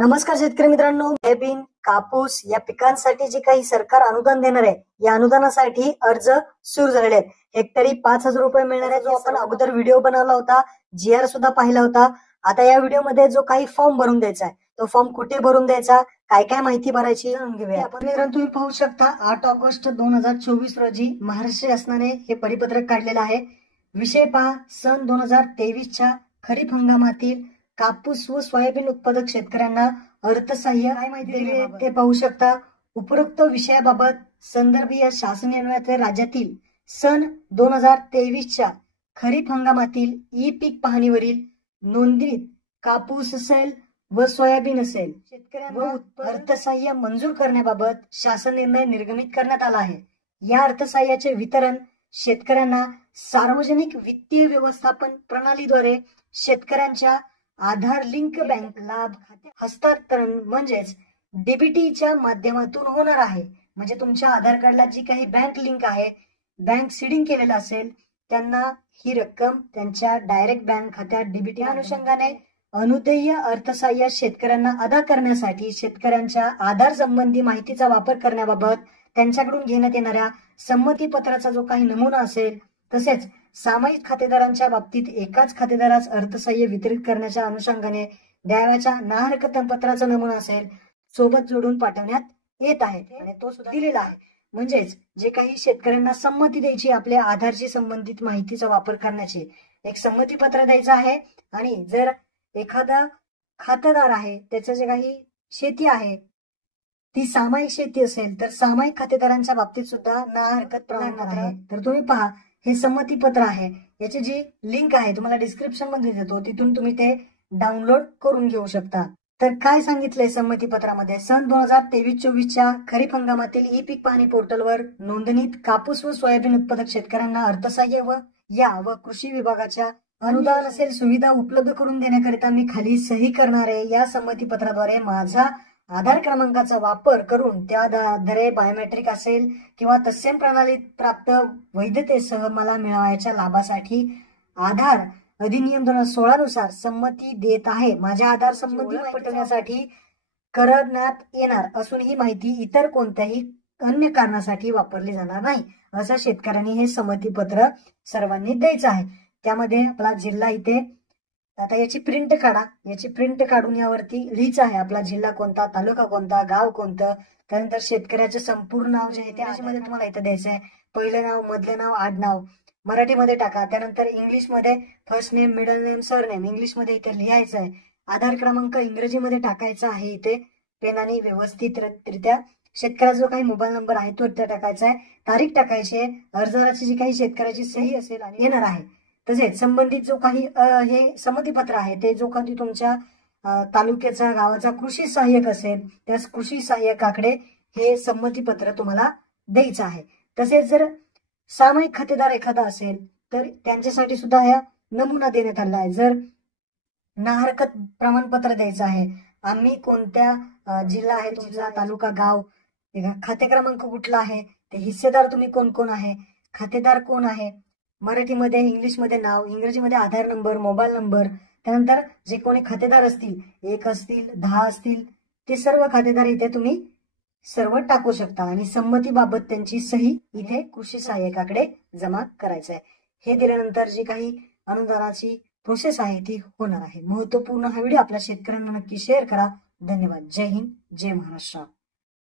नमस्कार शेतकरी मित्रांनो, सोयाबीन, कापूस या पिकांसाठी जे काही सरकार अनुदान देणार आहे, या अनुदानासाठी अर्ज सुरू झालेले आहेत. हेक्टरी 5,000 रुपये मिळणार आहे. जो आपण अगोदर व्हिडिओ बनवला होता, GR सुद्धा पाहिला होता. आता या व्हिडिओमध्ये जो काही फॉर्म भरून द्यायचा आहे, तो फॉर्म कुठे भरून द्यायचा, काय काय माहिती भरायची जाणून घेऊया. मित्रांनो, तुम्ही पाहू शकता 8 ऑगस्ट 2024 रोजी महाराष्ट्र शासनाने हे परिपत्रक काढलेलं आहे. विषय पहा, सन 2023च्या खरीप हंगामातील कापूस व सोयाबीन उत्पादक शेतकऱ्यांना अर्थसहाय्य काय माहिती दिली ते पाहू शकता. उपरोक्त विषयाबाबत संदर्भीय शासन निर्णयाद्वारे राज्यातील सन 2023च्या खरीप हंगामातील ई पीक पाहणीवरील नोंदणीत कापूस असेल व सोयाबीन असेल शेतकऱ्यांना अर्थसहाय्य मंजूर करण्याबाबत शासन निर्णय निर्गमित करण्यात आला आहे. या अर्थसहाय्याचे वितरण शेतकऱ्यांना सार्वजनिक वित्तीय व्यवस्थापन प्रणालीद्वारे शेतकऱ्यांच्या आधार लिंक बँक लाभ हस्तांतरण म्हणजेच डीबीटीच्या माध्यमातून होणार आहे. म्हणजे तुमच्या आधार कार्डला जी काही बँक लिंक आहे, बँक सीडिंग केलेलं असेल, त्यांना ही रक्कम त्यांच्या डायरेक्ट बँक खात्यात डीबीटी अनुषंगाने अनुदेय अर्थसहाय्य शेतकऱ्यांना अदा करण्यासाठी शेतकऱ्यांच्या आधार संबंधी माहितीचा वापर करण्याबाबत त्यांच्याकडून घेण्यात येणाऱ्या संमती पत्राचा जो काही नमुना असेल, तसेच सामायिक खातेदारांच्या बाबतीत एकाच खातेदारास अर्थसहाय्य वितरित करण्याच्या अनुषंगाने द्यावयाच्या नाहरकत पत्राचा नमुना असेल, सोबत जोडून पाठवण्यात येत आहे आणि तो सुद्धा दिलेला आहे. म्हणजेच जे काही शेतकऱ्यांना संमती द्यायची, आपल्या आधारशी संबंधित माहितीचा वापर करण्याची एक संमती पत्र द्यायचं आहे. आणि जर एखादा खातेदार आहे, त्याचं जे काही शेती आहे ती सामायिक शेती असेल, तर सामायिक खातेदारांच्या बाबतीत सुद्धा नाहरकत प्रमाणपत्र आहे. तर तुम्ही पहा, हे संमती पत्र आहे, याची जी लिंक आहे तुम्हाला डिस्क्रिप्शन मध्ये देतो, तिथून तुम्ही ते डाउनलोड करून घेऊ शकता. तर काय सांगितलंय संमती पत्रामध्ये, सन 2023-24च्या खरीप हंगामातील ई पीक पाहणी पोर्टलवर नोंदणीत कापूस व सोयाबीन उत्पादक शेतकऱ्यांना अर्थसहाय्य व कृषी विभागाच्या अनुदान असेल सुविधा उपलब्ध करून देण्याकरिता मी खाली सही करणार आहे. या संमती पत्राद्वारे माझा आधार क्रमांकाचा वापर करून त्याद्वारे बायोमेट्रिक असेल किंवा तत्सम प्रणालीत प्राप्त वैधतेसह मला मिळवायच्या लाभासाठी आधार अधिनियम 2016 नुसार संमती देत आहे. माझ्या आधार संबंधी पटवण्यासाठी करण्यात येणार असून ही माहिती इतर कोणत्याही अन्य कारणासाठी वापरली जाणार नाही, असं शेतकऱ्यांनी हे संमती पत्र सर्वांनी द्यायचं आहे. त्यामध्ये आपला जिल्हा इथे, आता याची प्रिंट काढा, याची प्रिंट काढून यावरती लिहायचं आहे आपला जिल्हा कोणता, तालुका कोणता, गाव कोणतं. त्यानंतर शेतकऱ्याचे संपूर्ण नाव जे आहे ते मध्ये तुम्हाला इथं द्यायचं आहे. पहिलं नाव, मधलं नाव, आडनाव मराठीमध्ये टाका. त्यानंतर इंग्लिशमध्ये first name, middle name, surname इंग्लिशमध्ये इथे लिहायचं आहे. आधार क्रमांक इंग्रजीमध्ये टाकायचा आहे इथे पेनाने व्यवस्थितरित्या. शेतकऱ्याचा जो काही मोबाईल नंबर आहे तो इथे टाकायचा आहे. तारीख टाकायची आहे. अर्जदाराची जी काही शेतकऱ्याची सही असेल आणि येणार आहे. तसेच संबंधित जो काही हे संमती पत्र आहे ते जो काही तुमच्या तालुक्याचा, गावाचा कृषी सहाय्यक असेल, त्या कृषी सहाय्यकाकडे हे संमती पत्र तुम्हाला द्यायचं आहे. तसेच जर सामायिक खातेदार एखादा असेल तर त्यांच्यासाठी सुद्धा हा नमुना देण्यात आला आहे. जर नाहरकत प्रमाणपत्र द्यायचं आहे, आम्ही कोणत्या जिल्हा आहे तुमचा, तालुका, गाव, खाते क्रमांक कुठला आहे, ते हिस्सेदार तुम्ही कोण कोण आहे, खातेदार कोण आहे, मराठीमध्ये, इंग्लिशमध्ये नाव, इंग्रजीमध्ये आधार नंबर, मोबाईल नंबर. त्यानंतर जे कोणी खातेदार असतील, 1 असतील, 10 असतील, ते सर्व खातेदार इथे तुम्ही सर्व टाकू शकता आणि संमतीबाबत त्यांची सही इथे कृषी सहाय्यकाकडे जमा करायचं आहे. हे दिल्यानंतर जी काही अनुदानाची प्रोसेस आहे ती होणार आहे. महत्वपूर्ण हा व्हिडिओ आपल्या शेतकऱ्यांना नक्की शेअर करा. धन्यवाद. जय हिंद, जय महाराष्ट्र.